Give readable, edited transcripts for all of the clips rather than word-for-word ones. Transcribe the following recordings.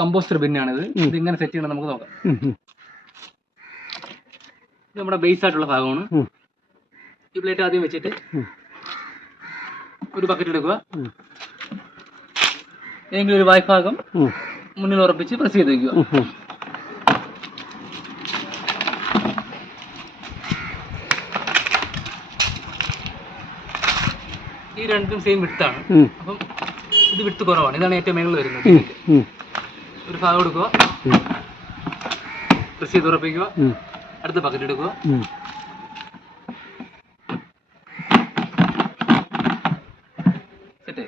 Composter ബിന്നാണിത്. ഇത് ഇങ്ങനെ set ചെയ്യണം, നമുക്ക് നോക്കാം. ഇത് നമ്മുടെ ബേസ് ആയിട്ടുള്ള ഭാഗമാണ്. ഈ പ്ലേറ്റ് ആദ്യം വെച്ചിട്ട് ഒരു ബക്കറ്റ് എടുക്കുക. ഏതെങ്കിലും ഒരു വായ്ഭാഗം മുന്നിൽ ഉറപ്പിച്ച് പ്രസ് ചെയ്ത് വയ്ക്കുക. ഈ രണ്ടും സെയിം വിട്താണ്. അപ്പം ഇത് വിട്ട് കുറവാണ്. ഇതാണ് ഏറ്റവും മേളിൽ വരുന്നത്. ഒരു ഭാഗം എടുക്കുക, പ്രസ് ചെയ്ത് ഉറപ്പിക്കുക. അടുത്ത ബക്കറ്റ് എടുക്കുക. സെറ്റ്.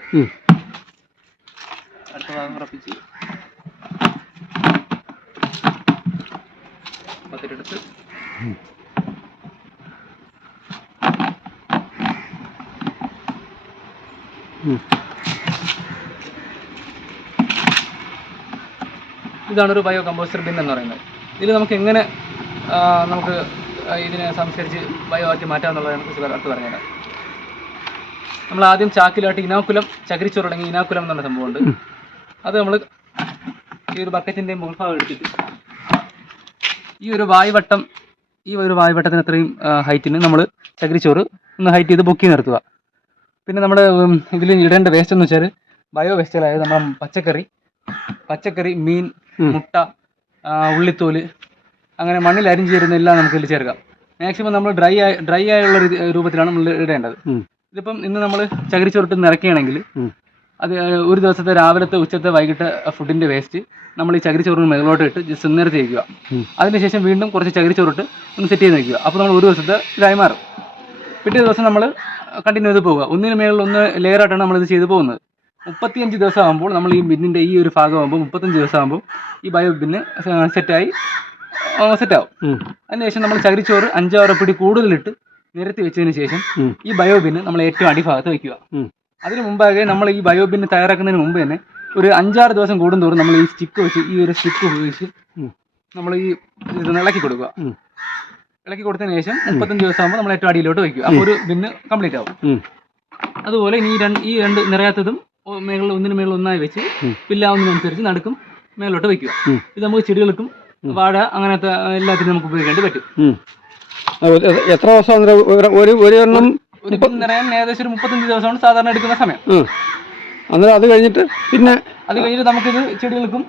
അടുത്ത ഭാഗം ഉറപ്പിച്ച് ബക്കറ്റ് എടുത്ത് ഇതാണ് ഒരു ബയോ കമ്പോസ്റ്റർ ബിൻ എന്ന് പറയുന്നത്. ഇതിൽ നമുക്ക് എങ്ങനെ നമുക്ക് ഇതിനെ സംസ്കരിച്ച് ബയോ ആക്കി മാറ്റാമെന്നുള്ളതിനെ കുറിച്ച് അടുത്ത് പറഞ്ഞുതരാം. നമ്മൾ ആദ്യം ചാക്കിലായിട്ട് ഇനാക്കുലം, ചകിരിച്ചോറടങ്ങി ഇനാക്കുലം എന്നുള്ള സംഭവമുണ്ട്. അത് നമ്മൾ ഈ ഒരു ബക്കറ്റിൻ്റെ മുൾഭാഗം എടുത്തിട്ട് ഈ ഒരു വായുവട്ടത്തിന് അത്രയും ഹൈറ്റിന് നമ്മൾ ചകിരിച്ചോറ് ഒന്ന് ഹൈറ്റ് ചെയ്ത് പൊക്കി നിർത്തുക. പിന്നെ നമ്മൾ ഇതിൽ ഇടേണ്ട വേസ്റ്റ് എന്ന് വെച്ചാൽ ബയോ വേസ്റ്റുകളായത് നമ്മുടെ പച്ചക്കറി, മീൻ, മുട്ട, ഉള്ളിത്തോല്, അങ്ങനെ മണ്ണിൽ അരിഞ്ഞു ചേരുന്ന എല്ലാം നമുക്ക് ഇതിൽ ചേർക്കാം. മാക്സിമം നമ്മൾ ഡ്രൈ ആയുള്ള രൂപത്തിലാണ് നമ്മൾ ഇടേണ്ടത്. ഇതിപ്പം ഇന്ന് നമ്മൾ ചകിരിച്ചോറിട്ട് നിറയ്ക്കുകയാണെങ്കിൽ അത് ഒരു ദിവസത്തെ രാവിലത്തെ, ഉച്ചത്തെ, വൈകിട്ട് ഫുഡിൻ്റെ വേസ്റ്റ് നമ്മൾ ഈ ചകിരിച്ചോറിന് മുകളിലോട്ട് ഇട്ട് ജസ്റ്റ് നിറച്ച് വയ്ക്കുക. അതിനുശേഷം വീണ്ടും കുറച്ച് ചകിരിച്ചോറിട്ട് ഒന്ന് സെറ്റ് ചെയ്ത് വയ്ക്കുക. അപ്പോൾ നമ്മൾ ഒരു ദിവസത്തെ ഇതായി മാറും. പിറ്റേ ദിവസം നമ്മൾ കണ്ടിന്യൂ ചെയ്ത് പോവുക. ഒന്നിന് മേളിൽ ഒന്ന് ലെയറായിട്ടാണ് നമ്മളിത് ചെയ്ത് പോകുന്നത്. 35 ദിവസം ആകുമ്പോൾ നമ്മൾ ഈ ബിന്നിൻ്റെ ഈ ഒരു ഭാഗമാകുമ്പോൾ 35 ദിവസം ആകുമ്പോൾ ഈ ബയോ ബിന്ന് സെറ്റാവും. അതിനുശേഷം നമ്മൾ ചകിരിച്ചോറ് 5-6 പിടി കൂടുതലിട്ട് നിരത്തി വെച്ചതിന് ശേഷം ഈ ബയോ ബിന്ന് നമ്മൾ ഏറ്റവും അടിഭാഗത്ത് വയ്ക്കുക. അതിന് മുമ്പാകെ നമ്മൾ ഈ ബയോ ബിന്ന് തയ്യാറാക്കുന്നതിന് മുമ്പ് തന്നെ ഒരു 5-6 ദിവസം കൂടുന്തോറും നമ്മൾ ഈ സ്റ്റിക്ക് വെച്ച് ഈ ഒരു സ്റ്റിക്ക് ഉപയോഗിച്ച് നമ്മൾ ഈ ഇളക്കി കൊടുക്കുക. ഇളക്കി കൊടുത്തതിന് ശേഷം 35 ദിവസം ആകുമ്പോൾ നമ്മൾ ഏറ്റവും അടിയിലോട്ട് വയ്ക്കുക. അപ്പോൾ ഒരു ബിന്ന് കംപ്ലീറ്റ് ആവും. അതുപോലെ ഈ രണ്ട് നിറയാത്തതും ഒന്നിന് മേളിൽ ഒന്നായി വെച്ച് പില്ലാവുന്നതിനനുസരിച്ച് നടുക്കും മേലോട്ട് വയ്ക്കുക. ഇത് നമുക്ക് ചെടികൾക്കും വാഴ അങ്ങനത്തെ എല്ലാത്തിനും നമുക്ക് ഉപയോഗിക്കേണ്ടി പറ്റും. എത്ര ദിവസം നിറയാൻ ഏകദേശം ഒരു 35 ദിവസമാണ് സാധാരണ എടുക്കുന്ന സമയം. അന്നേരം അത് കഴിഞ്ഞിട്ട് നമുക്കിത് ചെടികൾക്കും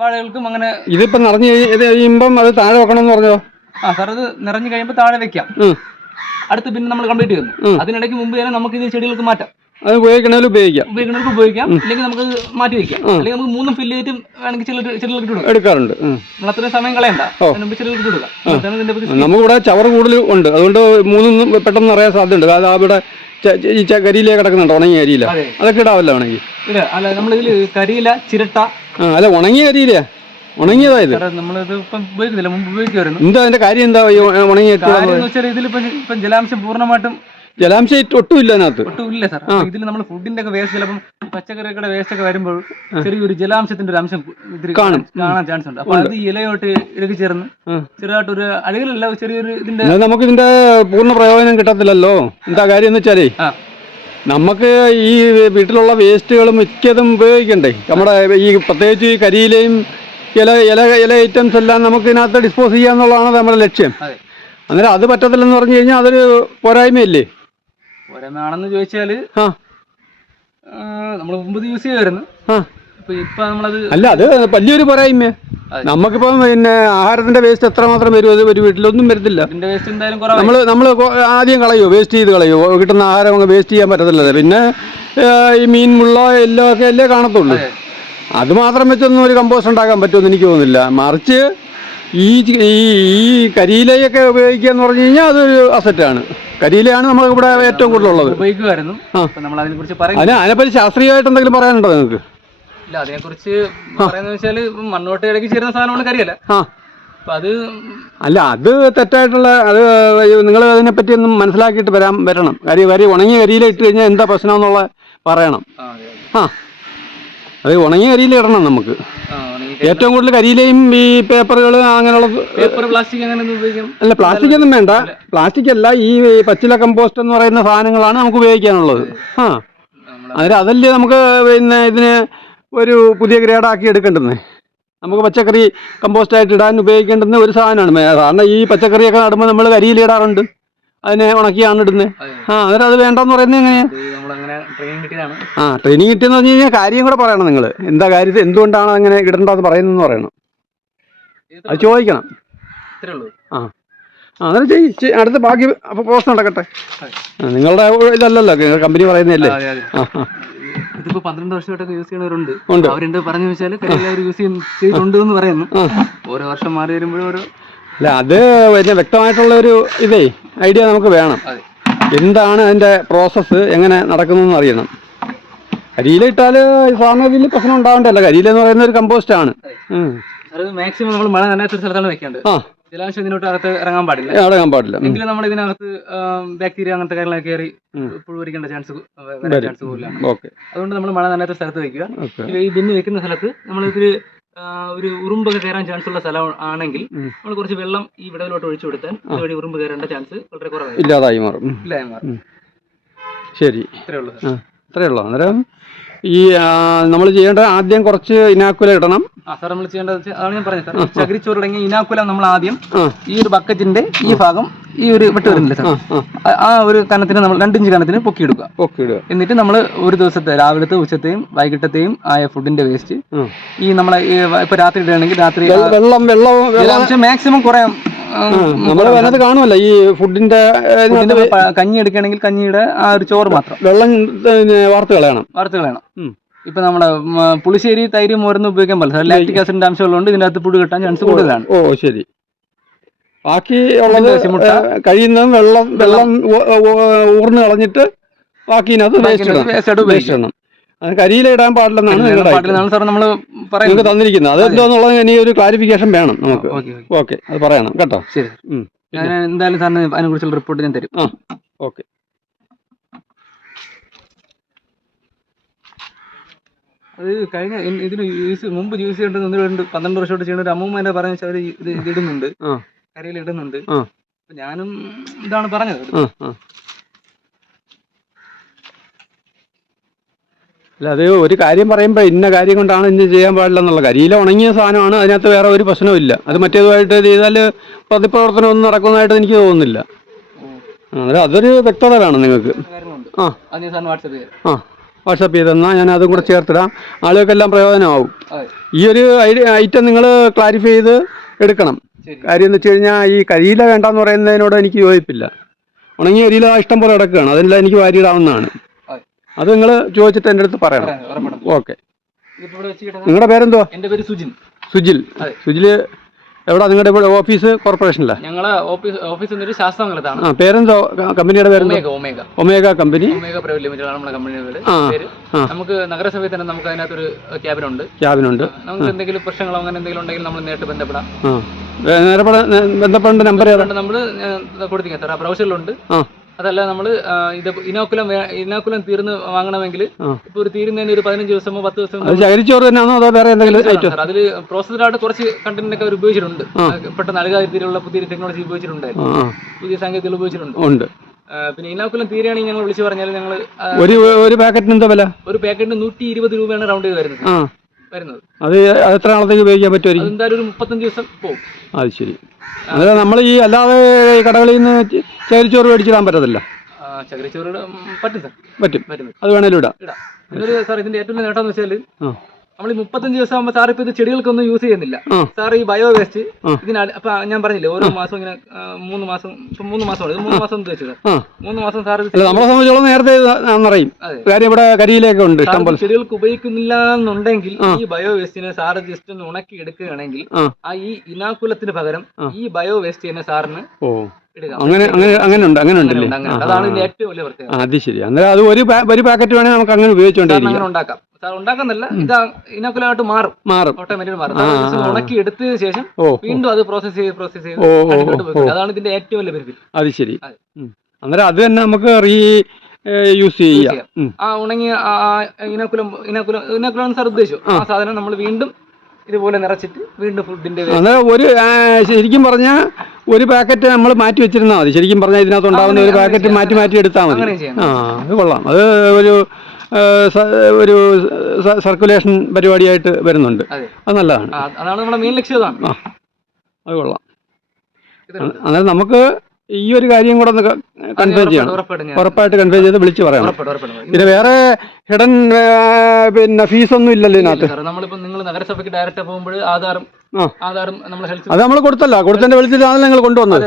വാഴകൾക്കും അങ്ങനെ ഇതിപ്പം നിറഞ്ഞു കഴിയുമ്പം അത് താഴെ വെക്കണം എന്ന് പറഞ്ഞോ? സാർ, അത് നിറഞ്ഞു കഴിയുമ്പോൾ താഴെ വെക്കാം. അടുത്ത് പിന്നെ നമ്മൾ കംപ്ലീറ്റ് ചെയ്യുന്നു. അതിനിടയ്ക്ക് മുമ്പ് തന്നെ നമുക്ക് ഇത് ചെടികൾക്ക് മാറ്റാം. അത് ഉപയോഗിക്കണേലും ഉപയോഗിക്കാം, അല്ലെങ്കിൽ നമുക്ക് മാറ്റി വെക്കാം. അല്ലെങ്കിൽ നമുക്ക് 3 ഫില്ല് ചെയ്തിട്ട് വേണമെങ്കിൽ ചെടികൾക്ക് എടുക്കാറുണ്ട്. നമ്മൾ അത്രയും സമയം കളയണ്ട, ചെടികൾക്ക് കൊടുക്കാം. നമുക്കിവിടെ ചവറ് കൂടുതൽ ഉണ്ട്, അതുകൊണ്ട് 3 പെട്ടെന്ന് നിറയാൻ സാധ്യതയുണ്ട്. അത് അവിടെ ഈ കരിയിലേ കിടക്കുന്നുണ്ട്, ഉണങ്ങിയ കരിയില, അതൊക്കെ ഇടാവല്ലോ വേണമെങ്കിൽ. അല്ല, നമ്മളിതിൽ കരിയില, ചിരട്ട, അല്ല ഉണങ്ങിയ കരിയില, ഉണങ്ങിയതായത് നമ്മളിത് ഇപ്പം ഉപയോഗിക്കുന്നില്ല, മുമ്പ് ഉപയോഗിക്കുമായിരുന്നു. എന്താ അതിന്റെ കാര്യം? എന്താ ഉണങ്ങിയ ഇതിലിപ്പം ജലാംശം പൂർണ്ണമായിട്ടും ജലാംശം ഒട്ടുമില്ല, അതിനകത്ത് ഒട്ടുമില്ല സാർ. ഇതിൽ നമ്മൾ ഫുഡിന്റെ ഒക്കെ വേസ്റ്റ്, ചിലപ്പം പച്ചക്കറികളുടെ വേസ്റ്റ് ഒക്കെ വരുമ്പോൾ ചെറിയൊരു ജലാംശത്തിന്റെ ഒരു അംശം കാണാൻ ചാൻസ് ഉണ്ട്. അപ്പൊ അത് ഇലയോട്ട് ഇഴകി ചേർന്ന് ചെറുതായിട്ടൊരു അഴുകലല്ല, ചെറിയൊരു ഇതിന്റെ നമുക്ക് ഇതിന്റെ പൂർണ്ണ പ്രയോജനം കിട്ടത്തില്ലല്ലോ. എന്താ കാര്യം എന്ന് വെച്ചാലേ, നമുക്ക് ഈ വീട്ടിലുള്ള വേസ്റ്റുകൾ മിക്കതും ഉപയോഗിക്കണ്ടേ. നമ്മുടെ ഈ പ്രത്യേകിച്ച് ഈ കരിയിലയും ഇല ഐറ്റംസ് എല്ലാം നമുക്ക് ഇതിനകത്ത് ഡിസ്പോസ് ചെയ്യാന്നുള്ളതാണ് നമ്മുടെ ലക്ഷ്യം. അന്നേരം അത് പറ്റത്തില്ലെന്ന് പറഞ്ഞു കഴിഞ്ഞാൽ അതൊരു പോരായ്മയല്ലേ? പോരായ്മയാണെന്ന് ചോദിച്ചാല് നമ്മൾ മുമ്പ് യൂസ് ചെയ്യുമായിരുന്നു. ഇപ്പൊ നമ്മളത് അല്ല, അത് വലിയൊരു പോരായ്മ. നമുക്കിപ്പം പിന്നെ ആഹാരത്തിന്റെ വേസ്റ്റ് എത്രമാത്രം വരും? അത് ഒരു വീട്ടിലൊന്നും വരത്തില്ല. നമ്മൾ ആദ്യം വേസ്റ്റ് ചെയ്ത് കളയോ. കിട്ടുന്ന ആഹാരം അങ്ങ് വേസ്റ്റ് ചെയ്യാൻ പറ്റത്തില്ല. പിന്നെ ഈ മീൻ, മുള്ള എല്ലാം ഒക്കെ അല്ലേ കാണത്തുള്ളൂ. അത് മാത്രം വെച്ചൊന്നും ഒരു കമ്പോസ്റ്റ് ഉണ്ടാക്കാൻ പറ്റുമെന്ന് എനിക്ക് തോന്നുന്നില്ല. മറിച്ച് ഈ കരിയിലയൊക്കെ ഉപയോഗിക്കുക എന്ന് പറഞ്ഞു കഴിഞ്ഞാൽ അതൊരു അസറ്റാണ്. കരിയിലയാണ് നമുക്ക് ഇവിടെ ഏറ്റവും കൂടുതലുള്ളത്. ഉപയോഗിക്കുമായിരുന്നു. അതിനെപ്പറ്റി ശാസ്ത്രീയമായിട്ട് എന്തെങ്കിലും പറയാനുണ്ടോ നിങ്ങൾക്ക്? ഇല്ല, അതിനെക്കുറിച്ച് പറയുന്നത് വെച്ചാൽ മണ്ണോട്ട് ഇടയ്ക്ക് ചേരുന്ന സാധനമാണ് കരിയില. അല്ല, അത് തെറ്റായിട്ടുള്ള, അത് നിങ്ങൾ അതിനെപ്പറ്റി ഒന്നും മനസ്സിലാക്കിയിട്ട് വരണം. ഉണങ്ങിയ കരിയില ഇട്ട് കഴിഞ്ഞാൽ എന്താ പ്രശ്നം എന്നുള്ള പറയണം. അത് ഉണങ്ങിയ കരിയില ഇടണം നമുക്ക്. ഏറ്റവും കൂടുതൽ കരിയിലയും ഈ പേപ്പറുകൾ അങ്ങനെയുള്ള അല്ല, പ്ലാസ്റ്റിക് ഒന്നും വേണ്ട. പ്ലാസ്റ്റിക് അല്ല, ഈ പച്ചില കമ്പോസ്റ്റ് എന്ന് പറയുന്ന സാധനങ്ങളാണ് നമുക്ക് ഉപയോഗിക്കാനുള്ളത്. അന്നേരം അതല്ലേ നമുക്ക് പിന്നെ ഇതിന് ഒരു പുതിയ ഗ്രേഡാക്കി എടുക്കേണ്ടത്. നമുക്ക് പച്ചക്കറി കമ്പോസ്റ്റായിട്ട് ഇടാൻ ഉപയോഗിക്കേണ്ടുന്ന ഒരു സാധനമാണ്. കാരണം ഈ പച്ചക്കറിയൊക്കെ നടുമ്പോൾ നമ്മൾ കരിയിലിടാറുണ്ട്, അതിനെ ഉണക്കിയാണ് ഇടുന്നത്. അന്നേരം അത് വേണ്ടെന്ന് പറയുന്നത് എങ്ങനെയാ? ട്രെയിനിങ് കിട്ടിയെന്ന് പറഞ്ഞു കഴിഞ്ഞാൽ കാര്യം കൂടെ പറയണം. നിങ്ങൾ എന്താ കാര്യത്തിൽ എന്തുകൊണ്ടാണ് അങ്ങനെ ഇടണ്ടെന്ന് പറയുന്നതെന്ന് പറയണം, അത് ചോദിക്കണം. അന്നേരം അടുത്ത ബാക്കി അപ്പോൾ പ്രോസസ് നടക്കട്ടെ. നിങ്ങളുടെ ഇതല്ലല്ലോ, കമ്പനി പറയുന്നതല്ലേ. ഇതിപ്പോ 12 വർഷമായിട്ടൊക്കെ യൂസ് ചെയ്യുന്നവരുണ്ട്. അവരുണ്ട് പറഞ്ഞു വെച്ചാൽ യൂസ് ചെയ്തിട്ടുണ്ട് എന്ന് പറയുന്നു. ഓരോ വർഷം മാറി വരുമ്പോഴും ഓരോ അല്ല, അത് പിന്നെ വ്യക്തമായിട്ടുള്ള ഒരു ഐഡിയ നമുക്ക് വേണം. എന്താണ് അതിൻ്റെ പ്രോസസ്സ്, എങ്ങനെ നടക്കുന്നതെന്ന് അറിയണം. കരിയിലിട്ടാൽ സാധാരണ ഇതിൽ പ്രശ്നം ഉണ്ടാവേണ്ടല്ല. കരിയിലെന്ന് പറയുന്ന ഒരു കമ്പോസ്റ്റ് ആണ്. മാക്സിമം നമ്മൾ മഴ നനയാത്തൊരു സ്ഥലത്താണ് വെക്കേണ്ടത്. ജലാംശം ഇതിനോട്ട് അകത്ത് ഇറങ്ങാൻ പാടില്ല. എങ്കിലും നമ്മൾ ഇതിനകത്ത് ബാക്ടീരിയ അങ്ങനത്തെ കാര്യങ്ങളൊക്കെ കയറി പുഴുവരിക്കേണ്ട ചാൻസ് കൂടുതലാണ്. അതുകൊണ്ട് നമ്മൾ മഴ നനയാത്ത സ്ഥലത്ത് വെക്കുക. ഈ ബിന്ന് വെക്കുന്ന സ്ഥലത്ത് നമ്മളിതിൽ ഒരു ഉറുമ്പൊക്കെ കയറാൻ ചാൻസ് ഉള്ള സ്ഥലം ആണെങ്കിൽ നമ്മൾ കുറച്ച് വെള്ളം ഈ വിടവിലോട്ട് ഒഴിച്ചു കൊടുത്താൽ ഇതുവഴി ഉറുമ്പ് കയറേണ്ട ചാൻസ് വളരെ കുറവായിരിക്കും, ഇല്ലാതായി മാറും. ശരി, ഇത്രയേ ഉള്ളൂ. അന്നേരം ഈ നമ്മൾ ചെയ്യേണ്ട ആദ്യം കുറച്ച് ഇനാക്കുല ഇടണം. സാർ നമ്മൾ ചെയ്യേണ്ടത് അതാണ് ഞാൻ പറഞ്ഞത് സാർ. ചകിരിച്ചോറടങ്ങിയ ഇനാക്കുല നമ്മൾ ആദ്യം ഈ ഒരു ബക്കറ്റിന്റെ ഈ ഭാഗം ഈ ഒരു വിട്ട് വരുന്നില്ല സാർ, ആ ഒരു കനത്തിന് നമ്മൾ 2 ഇഞ്ച് കനത്തിന് പൊക്കിയിടുക. എന്നിട്ട് നമ്മൾ ഒരു ദിവസത്തെ രാവിലത്തെ ഉച്ചത്തെയും വൈകിട്ടത്തെയും ആയ ഫുഡിന്റെ വേസ്റ്റ് ഈ നമ്മളെ ഇപ്പൊ രാത്രി ഇടുകയാണെങ്കിൽ രാത്രി വെള്ളം മാക്സിമം കുറയാം. നമ്മള് വനത് കാണുമല്ലോ ഈ ഫുഡിന്റെ കഞ്ഞി എടുക്കുകയാണെങ്കിൽ കഞ്ഞിയുടെ ആ ഒരു ചോറ് മാത്രം വെള്ളം വാർത്ത് കളയണം. ഇപ്പൊ നമ്മുടെ പുളിശ്ശേരി, തൈര്, മോരൊന്നും ഉപയോഗിക്കാൻ പറ്റില്ല. ലാക്റ്റിക് ആസിഡിന്റെ അംശമുള്ളതുകൊണ്ട് ഇതിനകത്ത് പുഴു കിട്ടാൻ ചാൻസ് കൂടുതലാണ്. ശരി. ബാക്കി ഉള്ളത് കഴിയുന്നതും വെള്ളം ഊർന്ന് കളഞ്ഞിട്ട് ബാക്കി വേസ്റ്റ് ഇടണം. കരിയിലിടാൻ പാടില്ലെന്നാണ് നിങ്ങൾക്ക് തന്നിരിക്കുന്നത്. അത് എന്താന്നുള്ളത് ഇനി ഒരു ക്ലാരിഫിക്കേഷൻ വേണം നമുക്ക്. ഓക്കെ, അത് പറയണം കേട്ടോ. ശരി, ഞാൻ എന്തായാലും സാറിന് അതിനെ കുറിച്ചുള്ള റിപ്പോർട്ട് ഞാൻ തരും. ഓക്കെ. അത് കഴിഞ്ഞ ഇതിന് മുമ്പ് യൂസ് ചെയ്യേണ്ടത് 12 വർഷമായിട്ട് ചെയ്യുന്ന ഒരു അമ്മൂമ്മ എന്നെ പറഞ്ഞ വെച്ചാൽ ഇത് ഇടുന്നുണ്ട്, കരയിൽ ഇടുന്നുണ്ട്. ഞാനും ഇതാണ് പറഞ്ഞത്. അല്ല, അത് ഒരു കാര്യം പറയുമ്പോൾ ഇന്ന കാര്യം കൊണ്ടാണ് ഇന്ന് ചെയ്യാൻ പാടില്ല എന്നുള്ള. കരിയില ഉണങ്ങിയ സാധനമാണ്, അതിനകത്ത് വേറെ ഒരു പ്രശ്നവും ഇല്ല. അത് മറ്റേതുമായിട്ട് ചെയ്താൽ പ്രതിപ്രവർത്തനം ഒന്നും നടക്കുന്നതായിട്ട് എനിക്ക് തോന്നുന്നില്ല. അതൊരു വ്യക്തത വേണം നിങ്ങൾക്ക്. വാട്സപ്പ് ചെയ്തെന്നാൽ ഞാൻ അതും കൂടെ ചേർത്തിടാം. ആളുകൾക്കെല്ലാം പ്രയോജനമാവും. ഈ ഒരു ഐറ്റം നിങ്ങൾ ക്ലാരിഫൈ ചെയ്ത് എടുക്കണം. കാര്യം എന്ന് വെച്ച് കഴിഞ്ഞാൽ ഈ കരിയില വേണ്ടെന്ന് പറയുന്നതിനോട് എനിക്ക് യോജിപ്പില്ല. ഉണങ്ങിയ കരിയില ഇഷ്ടം പോലെ കിടക്കുകയാണ്, അതെല്ലാം എനിക്ക് വാരിയിടാവുന്നതാണ്. അത് നിങ്ങൾ ചോദിച്ചിട്ട് എൻ്റെ അടുത്ത് പറയണം. ഓക്കെ. നിങ്ങളുടെ പേരെന്തോ? എൻ്റെ പേര് സുജിൽ. എവിടെ നിങ്ങളുടെ ഇവിടെ ഓഫീസ്? കോർപ്പറേഷനില്ല. ഞങ്ങളെ ഓഫീസ് ശാസ്ത്രമംഗലത്താണ്. പേരെന്തോ? കമ്പനിയുടെ പേര്? Omega company. പ്രൈവറ്റ് ലിമിറ്റഡ് ആണ് നമ്മുടെ കമ്പനിയുടെ പേര്. നമുക്ക് നഗരസഭയിൽ തന്നെ നമുക്ക് അതിനകത്തൊരു ക്യാബിനുണ്ട്. നമുക്ക് എന്തെങ്കിലും പ്രശ്നങ്ങളോ അങ്ങനെ എന്തെങ്കിലും ഉണ്ടെങ്കിൽ നമ്മൾ നേരിട്ട് ബന്ധപ്പെടാം. ബന്ധപ്പെടേണ്ട നമ്പർ നമ്മൾ കൊടുത്തിരിക്കാം സാർ, ആ ബ്രൗസറിലുണ്ട്. അതല്ല നമ്മൾ ഇത് ഇനാക്കുലം തീർന്ന് വാങ്ങണമെങ്കിൽ ഇപ്പൊ ഒരു തീരുന്നതിന് ഒരു 15 ദിവസമോ 10 ദിവസമോ ചകിരിച്ചോറ് തന്നെയാണോ അതോ വേറെ എന്തെങ്കിലും? അതിൽ പ്രോസസ്ഡായിട്ട് കുറച്ച് കണ്ടന്റ് ഒക്കെ അവർ ഉപയോഗിച്ചിട്ടുണ്ട്. പെട്ടെന്ന് അഴുകാതെ രീതിയിലുള്ള പുതിയ ടെക്നോളജി ഉപയോഗിച്ചിട്ടുണ്ടായിരുന്നു, പുതിയ സാങ്കേതികത ഉപയോഗിച്ചിട്ടുണ്ട്. പിന്നെ ഇനാക്കുലം തീരുകയാണെങ്കിൽ ഞങ്ങൾ വിളിച്ചു പറഞ്ഞാൽ ഞങ്ങൾ ഒരു പാക്കറ്റിന് എന്താ വില? ഒരു പാക്കറ്റിന് 120 രൂപയാണ് റൗണ്ട് ചെയ്ത് വരുന്നത്. അത് എത്ര നാളത്തേക്ക് ഉപയോഗിക്കാൻ പറ്റുമായിരിക്കും? എന്തായാലും ഒരു 35 ദിവസം പോകും. അത് ശരി. അതായത് നമ്മൾ ഈ അല്ലാതെ കടകളിൽ നിന്ന് ചകിരിച്ചോറ് മേടിച്ചിടാൻ പറ്റത്തില്ല? ചകിരിച്ചോറ് പറ്റും. അത് വേണേലും ഇടാം. സാർ ഇതിന്റെ ഏറ്റവും നേട്ടം എന്ന് വെച്ചാൽ നമ്മൾ 35 ദിവസം ആകുമ്പോൾ സാർ ഇപ്പൊ ഇത് ചെടികൾക്കൊന്നും യൂസ് ചെയ്യുന്നില്ല. സാർ ഈ ബയോ വേസ്റ്റ് അപ്പൊ ഞാൻ പറഞ്ഞില്ലേ ഓരോ മാസം ഇങ്ങനെ 3 മാസം 3 മാസമാണ് 3 മാസം ഉദ്ദേശിച്ചത്. 3 മാസം സാർ നമ്മളെ സംബന്ധിച്ചോളം നേരത്തെ അറിയും. കാര്യം ഇവിടെ കരിയിലൊക്കെ ഉണ്ട്. ചെടികൾക്ക് ഉപയോഗിക്കുന്നില്ല എന്നുണ്ടെങ്കിൽ ഈ ബയോ വേസ്റ്റിനെ സാർ ജസ്റ്റ് ഒന്ന് ഉണക്കി എടുക്കുകയാണെങ്കിൽ ആ ഈ ഇനാക്കുലത്തിന് പകരം ഈ ബയോ വേസ്റ്റ് തന്നെ സാറിന് അങ്ങനെ ഉണ്ടല്ലേ? അതാണ് ഇതിന്റെ ഏറ്റവും വലിയ പ്രത്യേകത. അത് ശരി. അന്നേരം അത് ഒരു പാക്കറ്റ് വേണേൽ നമുക്ക് അങ്ങനെ ഉപയോഗിച്ചോണ്ടിരിക്കും. ഉണ്ടാക്കാം. ഉണ്ടാക്കുന്നില്ല, ഇത് ഇനാക്കുലമായിട്ട് മാറും, ഓട്ടോമാറ്റിക് മാറും. ഉണക്കി എടുത്തതിന് ശേഷം വീണ്ടും അത് പ്രോസസ് ചെയ്ത് അതാണ് ഇതിന്റെ ഏറ്റവും വലിയ ബെനിഫിറ്റ്. അത് ശരി. അന്നേരം അത് തന്നെ നമുക്ക് യൂസ് ചെയ്യാം. ആ ഉണങ്ങിയ ഇനാക്കുലം സാർ ഉദ്ദേശിച്ചു ആ സാധനം നമ്മൾ വീണ്ടും ഇതുപോലെ നിറച്ചിട്ട് വീണ്ടും ഫുഡിന്റെ ഒരു ശരിക്കും പറഞ്ഞാൽ ഒരു പാക്കറ്റ് നമ്മൾ മാറ്റി വെച്ചിരുന്നാൽ മതി. ശരിക്കും പറഞ്ഞാൽ ഇതിനകത്ത് ഉണ്ടാകുന്ന ഒരു പാക്കറ്റ് മാറ്റി എടുത്താൽ മതി. അത് കൊള്ളാം. അത് ഒരു ഒരു സർക്കുലേഷൻ പരിപാടിയായിട്ട് വരുന്നുണ്ട്. അതെ, അത് നല്ലതാണ്. അതാണ് നമ്മുടെ മെയിൻ ലക്ഷ്യം. അതാണ്. അത് കൊള്ളാം. അന്നേരം നമുക്ക് ഈ ഒരു കാര്യം കൂടെ ഒന്ന് കൺഫേം ചെയ്യണം. ഉറപ്പായിട്ട് കൺഫേം ചെയ്ത് വിളിച്ച് പറയണം. പിന്നെ വേറെ ഹിഡൻ പിന്നെ ഫീസൊന്നും ഇല്ലല്ലോ ഇതിനകത്ത്. നമ്മളിപ്പോൾ നിങ്ങൾ നഗരസഭയ്ക്ക് ഡയറക്റ്റ് പോകുമ്പോൾ ആധാറും നമ്മൾ ഹെൽത്ത് അത് നമ്മൾ കൊടുത്തല്ലോ, കൊടുത്തതിന്റെ വെളിച്ചത്തിലാണ് നിങ്ങൾ കൊണ്ടുവന്നത്.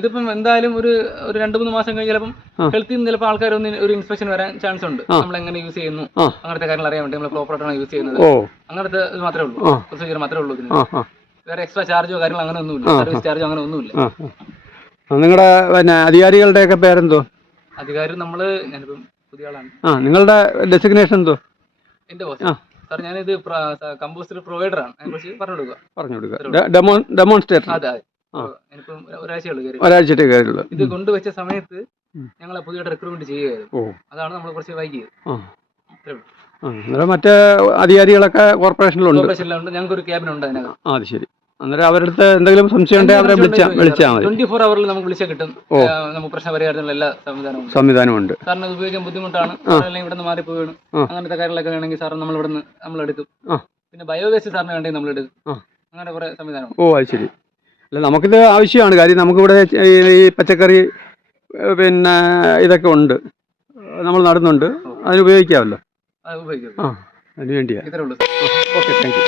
ഇതിപ്പം എന്തായാലും ഒരു 2-3 മാസം കഴിഞ്ഞ് ചിലപ്പം ഹെൽത്തിൽ നിന്ന് ചിലപ്പോൾ ആൾക്കാർ ഒരു ഇൻസ്പെക്ഷൻ വരാൻ ചാൻസ് ഉണ്ട്. നമ്മൾ എങ്ങനെ യൂസ് ചെയ്യുന്നു അങ്ങനത്തെ കാര്യങ്ങൾ അറിയാൻ വേണ്ടി നമ്മൾ പ്രോപ്പറായിട്ടാണ് യൂസ് ചെയ്യുന്നത്. അങ്ങനത്തെ ഇത് മാത്രമേ ഉള്ളൂ, പ്രൊസീജിയർ മാത്രമേ ഉള്ളൂ. വേറെ എക്സ്ട്രാ ചാർജോ കാര്യങ്ങളോ അങ്ങനെ ഒന്നുമില്ല, സർവീസ് ചാർജോ അങ്ങനെ ഒന്നുമില്ല. നിങ്ങളുടെ പിന്നെ അധികാരികളുടെയൊക്കെ പേരെന്തോ? അധികാരി നമ്മള് ഞാനിപ്പം പുതിയ ആളാണ്. നിങ്ങളുടെ ഡെസിഗ്നേഷൻ എന്തോ? എന്റെ ബോസ് സാർ, ഞാനിത് കമ്പോസ്റ്റർ പ്രൊവൈഡർ ആണ്. അതിനെക്കുറിച്ച് പറഞ്ഞു കൊടുക്കുക. ഡെമോൺസ്ട്രേറ്റർ. അതെ, ഞാനിപ്പം ഒരാഴ്ചയുള്ളൂ. ഒരാഴ്ചത്തെ കാര്യമുള്ളൂ. ഇത് കൊണ്ടുവച്ച സമയത്ത് ഞങ്ങളെ പുതിയതായിട്ട് റിക്രൂട്ട്മെന്റ് ചെയ്യുകയായിരുന്നു. അതാണ് നമ്മൾ കുറച്ച് വൈകിയത്. അന്നേരം മറ്റേ അധികാരികളൊക്കെ കോർപ്പറേഷനിലുണ്ട്. ഞങ്ങൾക്ക് ഒരു ക്യാബിൻ ഉണ്ട് അതിനകത്ത്. അത് ശരി. അന്നേരം അവരുടെ അടുത്ത് എന്തെങ്കിലും സംശയം ഉണ്ടെങ്കിൽ അവരെ വിളിച്ചാൽ മതി. 24 hours നമുക്ക് വിളിച്ചാൽ കിട്ടും. നമുക്ക് പ്രശ്ന പരിഹാരത്തിനുള്ള എല്ലാ സംവിധാനമുണ്ട്. സാറിന് ഉപയോഗിക്കാൻ ബുദ്ധിമുട്ടാണ്, അല്ലെങ്കിൽ ഇവിടെ നിന്ന് മാറിപ്പോയാണ്, അങ്ങനത്തെ കാര്യങ്ങളൊക്കെ വേണമെങ്കിൽ സാറിന് നമ്മൾ ഇവിടെ നിന്ന് നമ്മൾ എടുക്കും. പിന്നെ ബയോവേസ്റ്റ് സാറിന് വേണ്ടെങ്കിൽ നമ്മൾ എടുക്കും. അങ്ങനെ കുറെ സംവിധാനം. അത് ശരി. അല്ല, നമുക്കിത് ആവശ്യമാണ്. കാര്യം നമുക്കിവിടെ ഈ പച്ചക്കറി പിന്നെ ഇതൊക്കെ ഉണ്ട്, നമ്മൾ നടുന്നുണ്ട്, അതിന് ഉപയോഗിക്കാമല്ലോ. അതിന് വേണ്ടിയാ. ഇത്രേ ഉള്ളൂ. Okay, thank you.